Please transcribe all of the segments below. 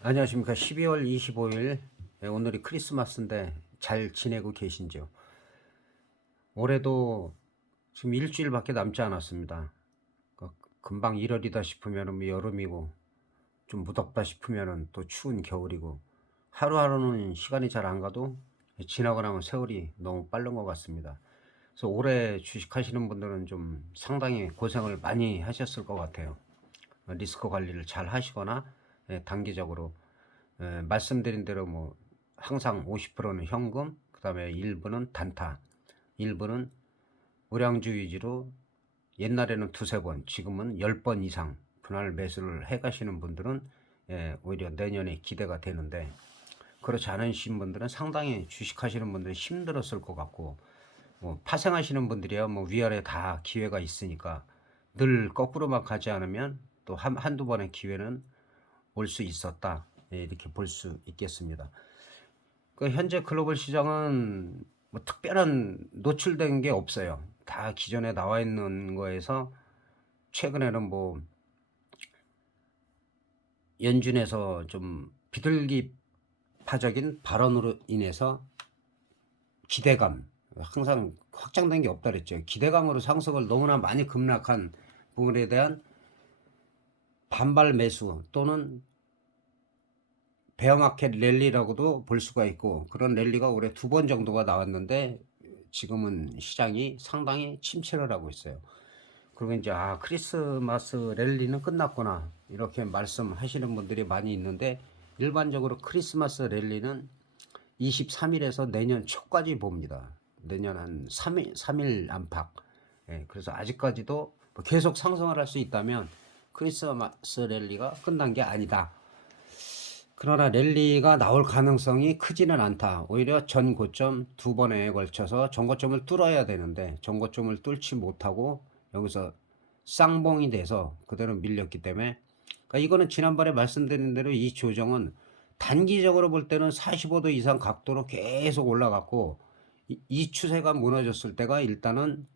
안녕하십니까. 12월 25일, 오늘이 크리스마스인데 잘 지내고 계신지요? 올해도 지금 일주일밖에 남지 않았습니다. 금방 1월이다 싶으면 여름이고, 좀 무덥다 싶으면 또 추운 겨울이고, 하루하루는 시간이 잘 안 가도 지나고 나면 세월이 너무 빠른 것 같습니다. 그래서 올해 주식하시는 분들은 좀 상당히 고생을 많이 하셨을 것 같아요. 리스크 관리를 잘 하시거나 단기적으로 말씀드린 대로 뭐 항상 50%는 현금, 그 다음에 일부는 단타, 일부는 우량주 위주로 옛날에는 두세 번, 지금은 10번 이상 분할 매수를 해 가시는 분들은 오히려 내년에 기대가 되는데, 그렇지 않으신 분들은 상당히 주식하시는 분들은 힘들었을 것 같고, 뭐 파생하시는 분들이야 뭐 위아래 다 기회가 있으니까 늘 거꾸로만 가지 않으면 또 한두 번의 기회는 올 수 있었다, 이렇게 볼 수 있겠습니다. 그 현재 글로벌 시장은 뭐 특별한 노출된 게 없어요. 다 기존에 나와 있는 거에서 최근에는 뭐 연준에서 좀 비둘기파적인 발언으로 인해서 기대감, 항상 확장된 게 없다 그랬죠. 기대감으로 상승을 너무나 많이 급락한 부분에 대한 반발 매수 또는 베어마켓 랠리라고도 볼 수가 있고, 그런 랠리가 올해 두 번 정도가 나왔는데 지금은 시장이 상당히 침체를 하고 있어요. 그리고 이제 크리스마스 랠리는 끝났구나 이렇게 말씀하시는 분들이 많이 있는데, 일반적으로 크리스마스 랠리는 23일에서 내년 초까지 봅니다. 내년 한 3일 안팎. 그래서 아직까지도 뭐 계속 상승을 할 수 있다면 크리스마스 랠리가 끝난 게 아니다. 그러나 랠리가 나올 가능성이 크지는 않다. 오히려 전 고점 두 번에 걸쳐서 전고점을 뚫어야 되는데 전고점을 뚫지 못하고 여기서 쌍봉이 돼서 그대로 밀렸기 때문에, 그러니까 이거는 지난번에 말씀드린 대로 이 조정은 단기적으로 볼 때는 45도 이상 각도로 계속 올라갔고, 이 추세가 무너졌을 때가 일단은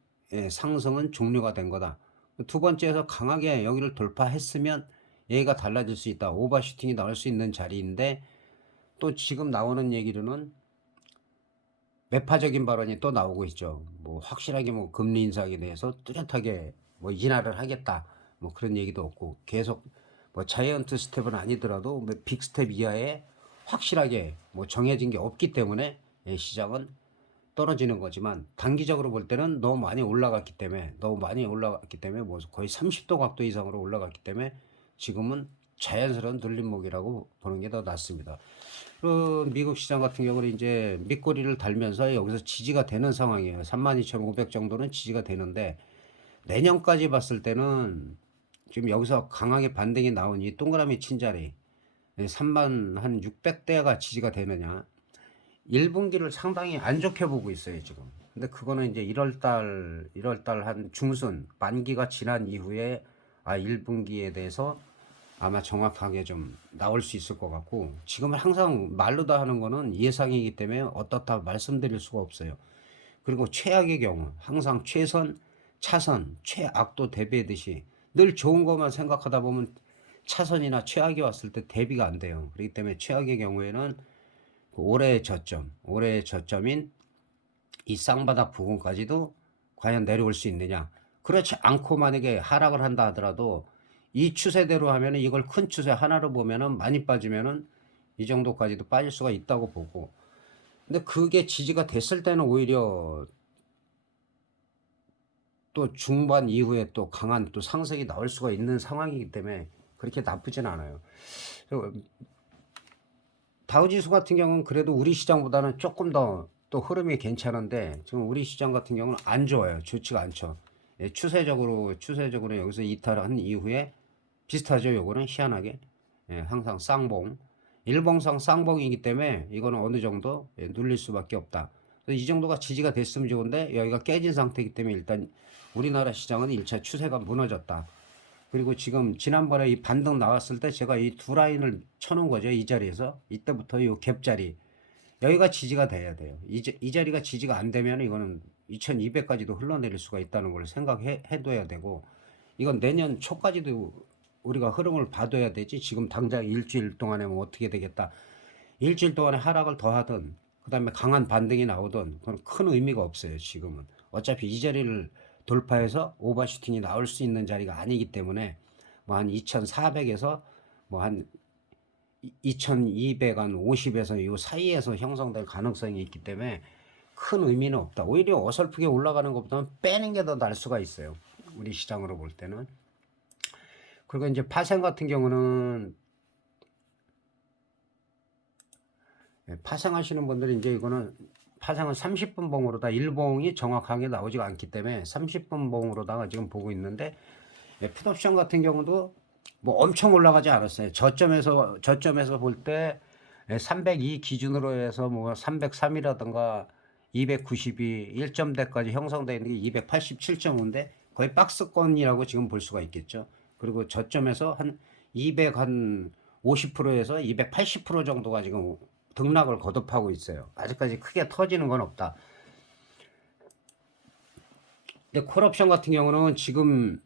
상승은 종료가 된 거다. 두 번째에서 강하게 여기를 돌파했으면 얘가 달라질 수 있다. 오버슈팅이 나올 수 있는 자리인데, 또 지금 나오는 얘기로는 매파적인 발언이 또 나오고 있죠. 뭐 확실하게 뭐 금리 인상에 대해서 뚜렷하게 뭐 인하를 하겠다, 뭐 그런 얘기도 없고, 계속 뭐 자이언트 스텝은 아니더라도 뭐 빅스텝 이하에 확실하게 뭐 정해진 게 없기 때문에 시장은 떨어지는 거지만, 단기적으로 볼 때는 너무 많이 올라갔기 때문에 뭐 거의 30도 각도 이상으로 올라갔기 때문에 지금은 자연스러운 눌림목이라고 보는 게 더 낫습니다. 그 미국 시장 같은 경우는 이제 밑꼬리를 달면서 여기서 지지가 되는 상황이에요. 32,500 정도는 지지가 되는데, 내년까지 봤을 때는 지금 여기서 강하게 반등이 나온 이 동그라미 친 자리 3만 한 600대가 지지가 되느냐, 1분기를 상당히 안 좋게 보고 있어요 지금. 근데 그거는 이제 1월달 한 중순 만기가 지난 이후에 1분기에 대해서 아마 정확하게 좀 나올 수 있을 것 같고, 지금은 항상 말로 다 하는 거는 예상이기 때문에 어떻다 말씀드릴 수가 없어요. 그리고 최악의 경우 항상 최선, 차선, 최악도 대비하듯이 늘 좋은 것만 생각하다 보면 차선이나 최악이 왔을 때 대비가 안 돼요. 그렇기 때문에 최악의 경우에는 올해의 저점인 이 쌍바닥 부분까지도 과연 내려올 수 있느냐. 그렇지 않고 만약에 하락을 한다 하더라도 이 추세대로 하면은, 이걸 큰 추세 하나로 보면은 많이 빠지면은 이 정도까지도 빠질 수가 있다고 보고, 근데 그게 지지가 됐을 때는 오히려 또 중반 이후에 또 강한 또 상승이 나올 수가 있는 상황이기 때문에 그렇게 나쁘진 않아요. 다우지수 같은 경우는 그래도 우리 시장보다는 조금 더 또 흐름이 괜찮은데, 지금 우리 시장 같은 경우는 안 좋아요. 좋지가 않죠. 추세적으로 여기서 이탈한 이후에 비슷하죠. 요거는 희한하게 항상 쌍봉, 일봉상 쌍봉이기 때문에 이거는 어느 정도 눌릴 수밖에 없다. 그래서 이 정도가 지지가 됐으면 좋은데 여기가 깨진 상태이기 때문에 일단 우리나라 시장은 1차 추세가 무너졌다. 그리고 지금 지난번에 이 반등 나왔을 때 제가 이 두 라인을 쳐놓은 거죠. 이 자리에서 이때부터 이 갭자리, 여기가 지지가 돼야 돼요. 이 자리가 지지가 안 되면 이거는 2200까지도 흘러내릴 수가 있다는 걸 생각해 둬야 되고, 이건 내년 초까지도 우리가 흐름을 봐둬야 되지. 지금 당장 일주일 동안에 뭐 어떻게 되겠다. 일주일 동안에 하락을 더 하든 그다음에 강한 반등이 나오든 그건 큰 의미가 없어요. 지금은 어차피 이 자리를 돌파해서 오버슈팅이 나올 수 있는 자리가 아니기 때문에 뭐 한 2400에서 뭐 한 2200, 한 50에서 이 사이에서 형성될 가능성이 있기 때문에 큰 의미는 없다. 오히려 어설프게 올라가는 것보다는 빼는 게 더 나을 수가 있어요. 우리 시장으로 볼 때는. 그리고 이제 파생 같은 경우는 파생하시는 분들이 이제 이거는 파생은 30분 봉으로다 일봉이 정확하게 나오지가 않기 때문에 30분 봉으로다가 지금 보고 있는데 풋옵션 같은 경우도 뭐 엄청 올라가지 않았어요. 저점에서 볼 때 302 기준으로 해서 뭐 303이라든가 292 1점대까지 형성되어 있는 게 287.5인데 거의 박스권이라고 지금 볼 수가 있겠죠. 그리고 저점에서 한 200 한 50%에서 280% 정도가 지금 등락을 거듭하고 있어요. 아직까지 크게 터지는 건 없다. 근데 콜옵션 같은 경우는 지금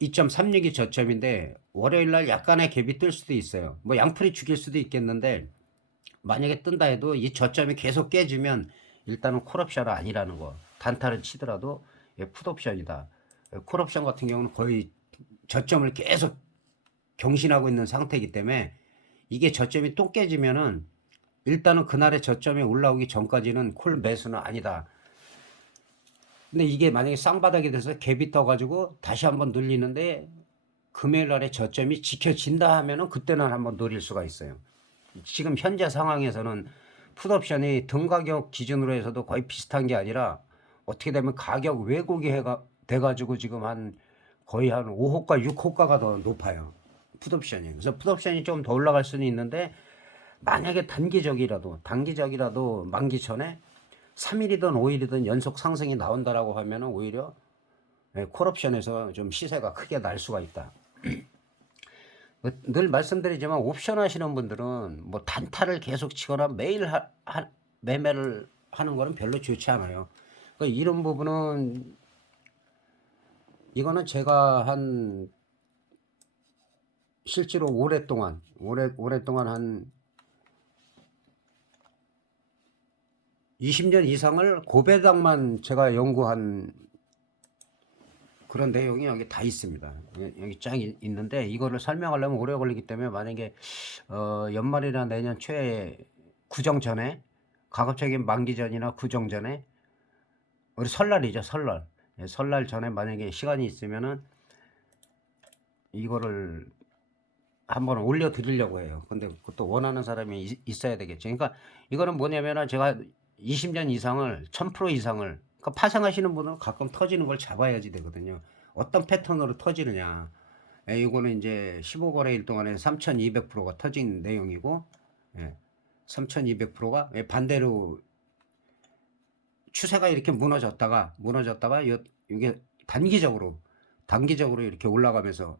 2.36이 저점인데 월요일날 약간의 갭이 뜰 수도 있어요. 뭐 양풀이 죽일 수도 있겠는데 만약에 뜬다 해도 이 저점이 계속 깨지면 일단은 콜옵션은 아니라는 거. 단타를 치더라도 풋옵션이다. 콜옵션 같은 경우는 거의 저점을 계속 경신하고 있는 상태이기 때문에 이게 저점이 또 깨지면은 일단은 그날의 저점이 올라오기 전까지는 콜 매수는 아니다. 근데 이게 만약에 쌍바닥이 돼서 갭이 떠가지고 다시 한번 눌리는데 금요일 날에 저점이 지켜진다 하면은 그때는 한번 노릴 수가 있어요. 지금 현재 상황에서는 풋옵션이 등 가격 기준으로 해서도 거의 비슷한 게 아니라 어떻게 되면 가격 왜곡이 돼가지고 지금 한 거의 한 5호가 6호가가 더 높아요. 풋옵션이. 그래서 풋옵션이 좀 더 올라갈 수는 있는데 만약에 단기적이라도 만기 전에 3일이든 5일이든 연속 상승이 나온다라고 하면은 오히려 콜옵션에서 좀 시세가 크게 날 수가 있다. 늘 말씀드리지만 옵션 하시는 분들은 뭐 단타를 계속 치거나 매일 매매를 하는 거는 별로 좋지 않아요. 그러니까 이런 부분은 이거는 제가 한 실제로 오랫동안 한 20년 이상을 고배당만 제가 연구한 그런 내용이 여기 다 있습니다. 여기 쫙 있는데 이거를 설명하려면 오래 걸리기 때문에 만약에 연말이나 내년 초에 구정 전에 가급적인 만기 전이나 구정 전에 우리 설날이죠. 설날 전에 만약에 시간이 있으면은 이거를 한번 올려드리려고 해요. 근데 그것도 원하는 사람이 있어야 되겠죠. 그러니까 이거는 뭐냐면은 제가 20년 이상을 1000% 이상을 그러니까 파생하시는 분은 가끔 터지는 걸 잡아야지 되거든요. 어떤 패턴으로 터지느냐. 이거는 이제 15거래일 동안에 3200%가 터진 내용이고 3200%가 반대로 추세가 이렇게 무너졌다가 이게 단기적으로 이렇게 올라가면서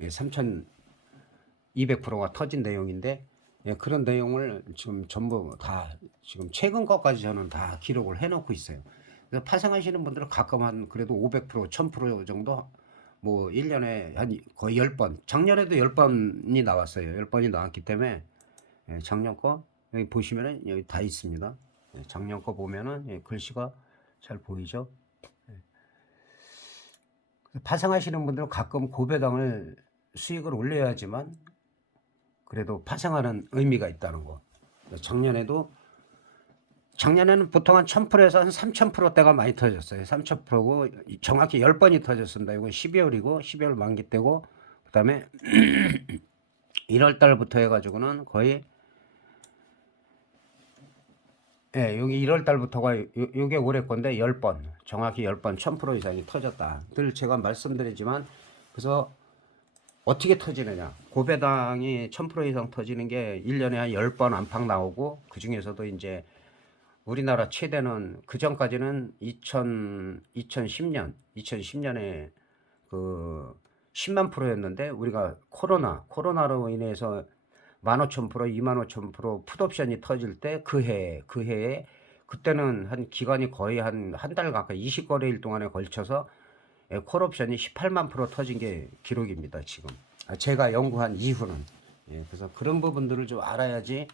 3200%가 터진 내용인데 그런 내용을 지금 전부 다 지금 최근 것까지 저는 다 기록을 해놓고 있어요. 그래서 파생하시는 분들은 가끔 한 그래도 500%, 1000% 정도 뭐 1년에 한 거의 10번, 작년에도 10번이 나왔어요. 10번이 나왔기 때문에 작년 거 여기 보시면은 여기 다 있습니다. 작년 거 보면은 글씨가 잘 보이죠? 파생하시는 분들은 가끔 고배당을 수익을 올려야지만 그래도 파생하는 의미가 있다는 거. 작년에는 보통 한 1000%에서 한 3000%대가 많이 터졌어요. 3000%고 정확히 10번이 터졌습니다. 이건 12월이고 12월 만기 때고 그다음에 1월 달부터 해가지고는 거의 여기 1월 달부터가 요게 올해 건데 10번 정확히 10번 1000% 이상이 터졌다. 늘 제가 말씀드리지만 그래서 어떻게 터지느냐. 고배당이 1000% 이상 터지는 게 1년에 한 10번 안팎 나오고 그 중에서도 이제 우리나라 최대는 그 전까지는 2010년에 그 10만 프로였는데 우리가 코로나로 인해서 15,000%, 25,000% 풋옵션이 터질 때 그 해에 그때는 한 기간이 거의 한 달 가까이 20거래일 동안에 걸쳐서 콜옵션이 18만 프로 터진 게 기록입니다. 지금 제가 연구한 이후는. 그래서 그런 부분들을 좀 알아야지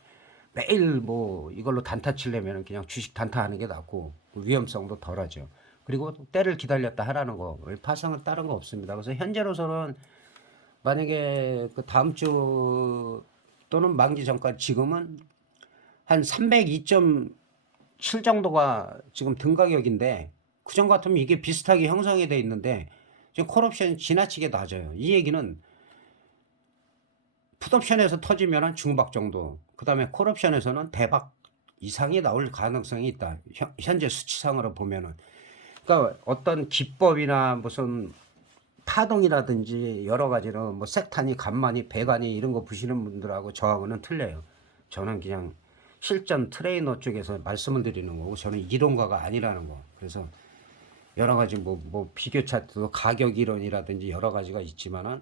매일 뭐 이걸로 단타 치려면 그냥 주식 단타하는 게 낫고 그 위험성도 덜하죠. 그리고 때를 기다렸다 하라는 거, 파생은 다른 거 없습니다. 그래서 현재로서는 만약에 그 다음 주 또는 만기 전까지 지금은 한 302.7 정도가 지금 등 가격인데, 그전 같으면 이게 비슷하게 형성이 돼 있는데 지금 콜옵션이 지나치게 낮아요. 이 얘기는 풋옵션에서 터지면 중박 정도, 그 다음에 콜옵션에서는 대박 이상이 나올 가능성이 있다. 현재 수치상으로 보면은. 그러니까 어떤 기법이나 무슨 파동이라든지 여러 가지로 뭐 색탄이, 간만이, 배관이 이런 거 보시는 분들하고 저하고는 틀려요. 저는 그냥 실전 트레이너 쪽에서 말씀을 드리는 거고, 저는 이론가가 아니라는 거. 그래서 여러 가지 뭐 비교 차트도 가격 이론이라든지 여러 가지가 있지만은,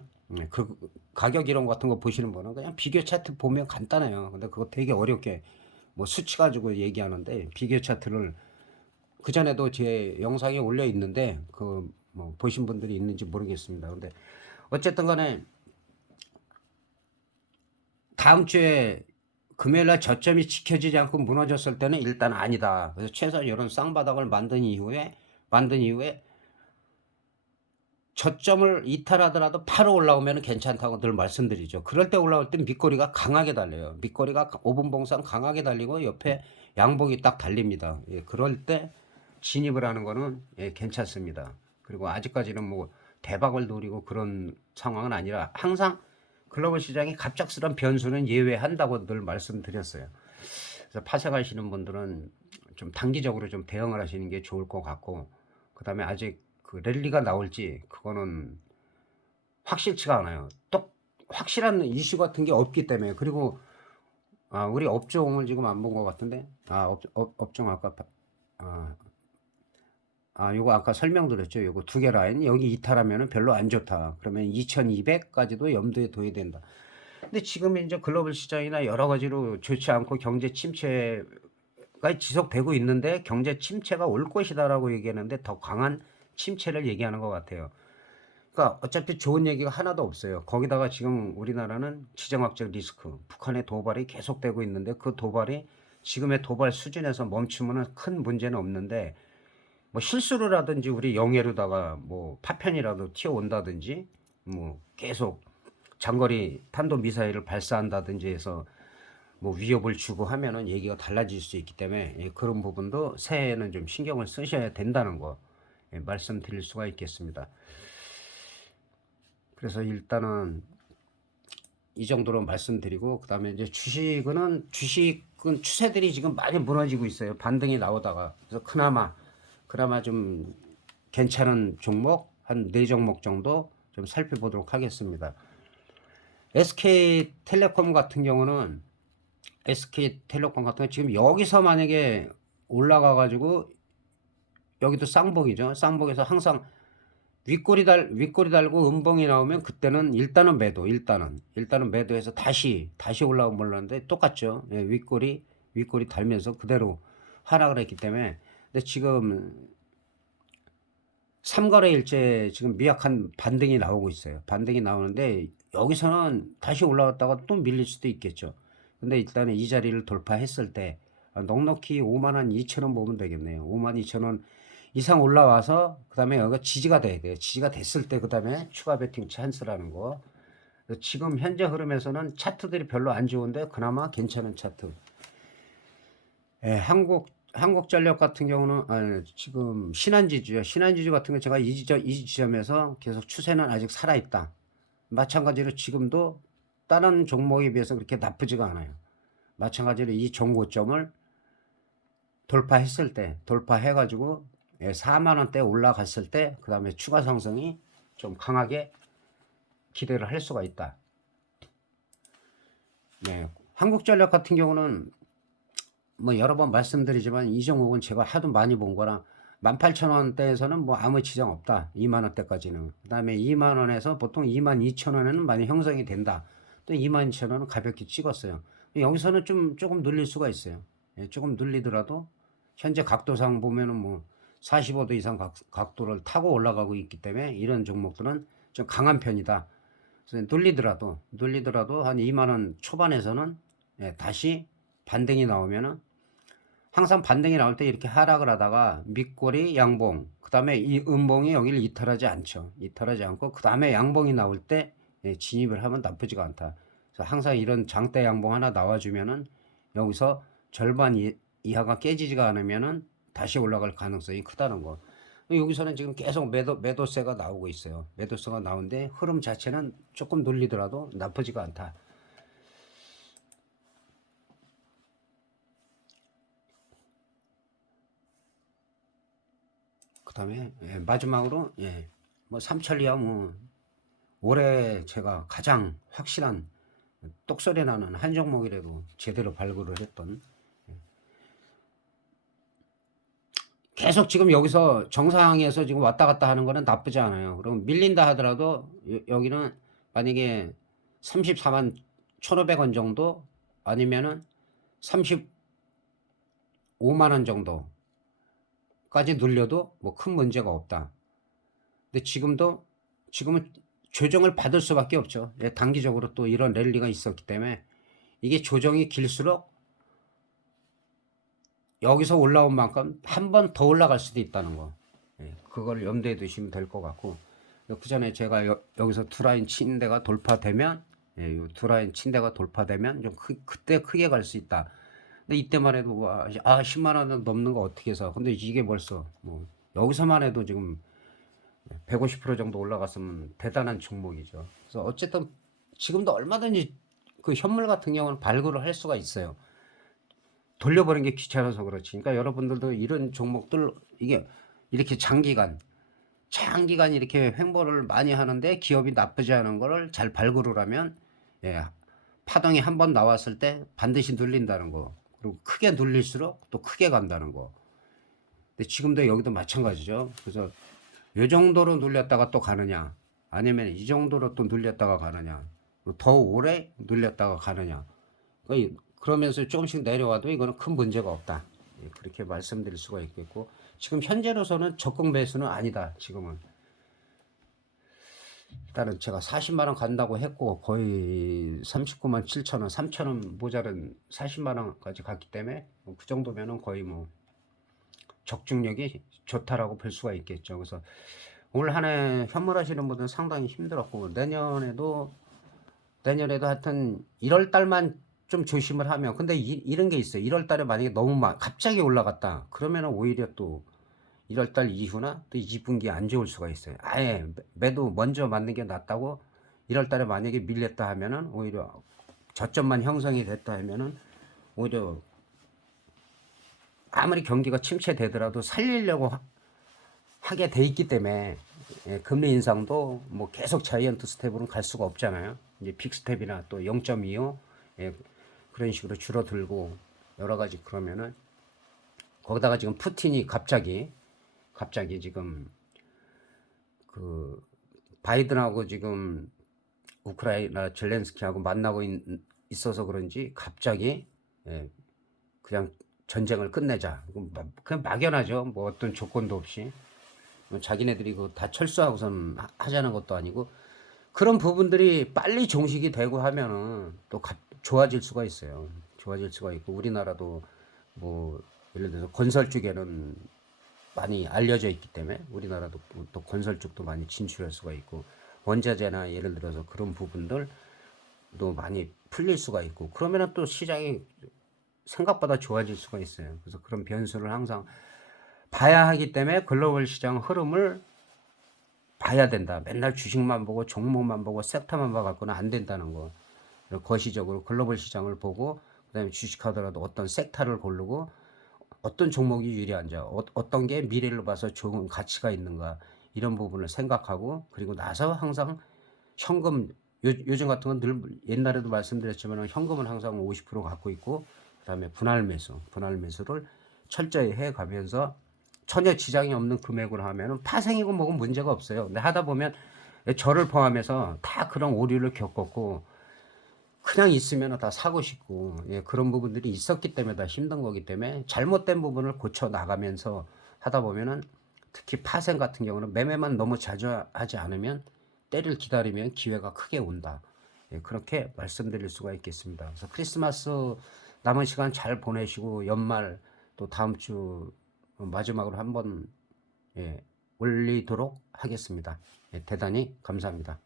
그 가격 이론 같은 거 보시는 분은 그냥 비교 차트 보면 간단해요. 근데 그거 되게 어렵게 뭐 수치 가지고 얘기하는데, 비교 차트를 그 전에도 제 영상에 올려 있는데 그 뭐 보신 분들이 있는지 모르겠습니다. 근데 어쨌든 간에 다음 주에 금요일날 저점이 지켜지지 않고 무너졌을 때는 일단 아니다. 그래서 최소한 이런 쌍바닥을 만든 이후에 저점을 이탈하더라도 바로 올라오면 괜찮다고 늘 말씀드리죠. 그럴 때 올라올 땐 밑꼬리가 강하게 달려요. 밑꼬리가 5분 봉상 강하게 달리고 옆에 양봉이 딱 달립니다. 그럴 때 진입을 하는 거는 괜찮습니다. 그리고 아직까지는 뭐 대박을 노리고 그런 상황은 아니라, 항상 글로벌 시장이 갑작스런 변수는 예외한다고 늘 말씀드렸어요. 그래서 파생하시는 분들은 좀 단기적으로 좀 대응을 하시는 게 좋을 것 같고, 그 다음에 아직 그 랠리가 나올지 그거는 확실치가 않아요. 또 확실한 이슈 같은 게 없기 때문에. 그리고 우리 업종을 지금 안 본 것 같은데, 업종 아까 요거 아까 설명드렸죠. 요거 두 개 라인 여기 이탈하면은 별로 안 좋다. 그러면 2200까지도 염두에 둬야 된다. 근데 지금 이제 글로벌 시장이나 여러 가지로 좋지 않고 경제 침체가 지속되고 있는데, 경제 침체가 올 것이다라고 얘기하는데 더 강한 침체를 얘기하는 것 같아요. 그러니까 어차피 좋은 얘기가 하나도 없어요. 거기다가 지금 우리나라는 지정학적 리스크, 북한의 도발이 계속되고 있는데, 그 도발이 지금의 도발 수준에서 멈추면 큰 문제는 없는데, 뭐 실수를 하든지 우리 영해로다가 뭐 파편이라도 튀어온다든지 뭐 계속 장거리 탄도 미사일을 발사한다든지 해서 뭐 위협을 주고 하면은 얘기가 달라질 수 있기 때문에, 그런 부분도 새해에는 좀 신경을 쓰셔야 된다는 거 말씀드릴 수가 있겠습니다. 그래서 일단은 이 정도로 말씀드리고, 그 다음에 이제 주식은 추세들이 지금 많이 무너지고 있어요. 반등이 나오다가. 그래서 그나마 좀 괜찮은 종목 한 4종목 정도 좀 살펴보도록 하겠습니다. SK텔레콤 같은 경우는 지금 여기서 만약에 올라가 가지고, 여기도 쌍봉이죠. 쌍봉에서 항상 윗꼬리 달고 음봉이 나오면 그때는 일단은 매도, 일단은 매도해서 다시 올라오면 몰랐는데 똑같죠. 윗꼬리 달면서 그대로 하락을 했기 때문에. 근데 지금 3거래일째 지금 미약한 반등이 나오고 있어요. 반등이 나오는데 여기서는 다시 올라왔다가 또 밀릴 수도 있겠죠. 근데 일단은 이 자리를 돌파했을 때 넉넉히 52,000원 보면 되겠네요. 52,000원 이상 올라와서 그 다음에 여기가 지지가 돼야 돼요. 지지가 됐을 때 그 다음에 추가 베팅 찬스라는 거. 지금 현재 흐름에서는 차트들이 별로 안 좋은데 그나마 괜찮은 차트. 한국전력 같은 경우는 지금 신한지주요. 신한지주 같은 거 제가 이 지점에서 계속 추세는 아직 살아있다. 마찬가지로 지금도 다른 종목에 비해서 그렇게 나쁘지가 않아요. 마찬가지로 이 정고점을 돌파해가지고 4만원대 올라갔을 때 그 다음에 추가 상승이 좀 강하게 기대를 할 수가 있다. 네, 한국전력 같은 경우는 뭐 여러 번 말씀드리지만 이 종목은 제가 하도 많이 본 거라 18,000원대에서는 뭐 아무 지장 없다. 2만원대까지는. 그 다음에 2만원에서 보통 22,000원에는 많이 형성이 된다. 또 22,000원은 가볍게 찍었어요. 여기서는 조금 눌릴 수가 있어요. 조금 눌리더라도 현재 각도상 보면은 뭐 45도 이상 각도를 타고 올라가고 있기 때문에 이런 종목들은 좀 강한 편이다. 그래서 눌리더라도 한 2만 원 초반에서는 다시 반등이 나오면은 항상 반등이 나올 때 이렇게 하락을 하다가 밑꼬리 양봉, 그 다음에 이 음봉이 여기를 이탈하지 않죠. 이탈하지 않고 그 다음에 양봉이 나올 때 진입을 하면 나쁘지가 않다. 그래서 항상 이런 장대 양봉 하나 나와주면은 여기서 절반 이하가 깨지지가 않으면은 다시 올라갈 가능성이 크다는 거. 여기서는 지금 계속 매도세가 나오고 있어요. 매도세가 나오는데 흐름 자체는 조금 눌리더라도 나쁘지가 않다. 그 다음에 마지막으로 뭐 삼천리야 뭐 올해 제가 가장 확실한 똑소리 나는 한 종목이라도 제대로 발굴을 했던, 계속 지금 여기서 정상에서 지금 왔다 갔다 하는 거는 나쁘지 않아요. 그럼 밀린다 하더라도 여기는 만약에 34만 1,500원 정도 아니면은 35만 원 정도까지 눌려도 뭐 큰 문제가 없다. 근데 지금은 조정을 받을 수밖에 없죠. 단기적으로 또 이런 랠리가 있었기 때문에 이게 조정이 길수록 여기서 올라온 만큼 한 번 더 올라갈 수도 있다는 거. 그걸 염두에 두시면 될 것 같고, 그 전에 제가 여기서 두 라인 친 데가 돌파되면, 두 라인 친 데가 돌파되면 좀 그때 크게 갈 수 있다. 근데 이때만 해도 10만 원 넘는 거 어떻게 해서? 근데 이게 벌써 뭐 여기서만 해도 지금 150% 정도 올라갔으면 대단한 종목이죠. 그래서 어쨌든 지금도 얼마든지 그 현물 같은 경우는 발굴을 할 수가 있어요. 돌려버린 게 귀찮아서 그렇지. 그러니까 여러분들도 이런 종목들, 이게 이렇게 장기간 이렇게 횡보를 많이 하는데 기업이 나쁘지 않은 거를 잘 발굴을 하면, 파동이 한 번 나왔을 때 반드시 눌린다는 거. 그리고 크게 눌릴수록 또 크게 간다는 거. 근데 지금도 여기도 마찬가지죠. 그래서 요 정도로 눌렸다가 또 가느냐, 아니면 이 정도로 또 눌렸다가 가느냐, 더 오래 눌렸다가 가느냐. 그러면서 조금씩 내려와도 이거는 큰 문제가 없다. 그렇게 말씀드릴 수가 있겠고, 지금 현재로서는 적극 매수는 아니다. 지금은 일단은 제가 40만 원 간다고 했고 거의 39만 7천 원, 3천 원 모자른 40만 원까지 갔기 때문에 그 정도면은 거의 뭐 적중력이 좋다라고 볼 수가 있겠죠. 그래서 올 한 해 현물하시는 분들은 상당히 힘들었고, 내년에도 하여튼 1월 달만 좀 조심을 하면, 근데 이런 게 있어요. 1월 달에 만약에 너무 갑자기 올라갔다 그러면 오히려 또 1월 달 이후나 또 2분기 안 좋을 수가 있어요. 아예 매도 먼저 맞는 게 낫다고. 1월 달에 만약에 밀렸다 하면은 오히려 저점만 형성이 됐다 하면은 오히려 아무리 경기가 침체되더라도 살리려고 하게 돼 있기 때문에, 금리 인상도 뭐 계속 자이언트 스텝으로는 갈 수가 없잖아요. 이제 빅스텝이나 또 0.25 그런 식으로 줄어들고 여러 가지. 그러면은 거기다가 지금 푸틴이 갑자기 지금 그 바이든하고 지금 우크라이나 젤렌스키하고 만나고 있어서 그런지 갑자기 그냥 전쟁을 끝내자. 그냥 막연하죠. 뭐 어떤 조건도 없이. 자기네들이 다 철수하고선 하자는 것도 아니고, 그런 부분들이 빨리 종식이 되고 하면은 또 좋아질 수가 있어요. 좋아질 수가 있고, 우리나라도 뭐 예를 들어서 건설 쪽에는 많이 알려져 있기 때문에 우리나라도 또 건설 쪽도 많이 진출할 수가 있고, 원자재나 예를 들어서 그런 부분들도 많이 풀릴 수가 있고, 그러면은 또 시장이 생각보다 좋아질 수가 있어요. 그래서 그런 변수를 항상 봐야 하기 때문에 글로벌 시장 흐름을 봐야 된다. 맨날 주식만 보고 종목만 보고 섹터만 봐갖고는 안 된다는 거. 거시적으로 글로벌 시장을 보고, 그다음에 주식하더라도 어떤 섹터를 고르고 어떤 종목이 유리한지, 어떤 게 미래를 봐서 좋은 가치가 있는가, 이런 부분을 생각하고, 그리고 나서 항상 현금, 요즘 같은 건 늘 옛날에도 말씀드렸지만 현금은 항상 50% 갖고 있고, 그다음에 분할 매수를 철저히 해 가면서 전혀 지장이 없는 금액으로 하면은 파생이고 뭐고 문제가 없어요. 근데 하다 보면 저를 포함해서 다 그런 오류를 겪었고, 그냥 있으면 다 사고 싶고, 그런 부분들이 있었기 때문에 다 힘든 거기 때문에 잘못된 부분을 고쳐 나가면서 하다 보면은, 특히 파생 같은 경우는 매매만 너무 자주 하지 않으면 때를 기다리면 기회가 크게 온다. 예, 그렇게 말씀드릴 수가 있겠습니다. 그래서 크리스마스 남은 시간 잘 보내시고 연말 또 다음 주 마지막으로 한번 예, 올리도록 하겠습니다. 예, 대단히 감사합니다.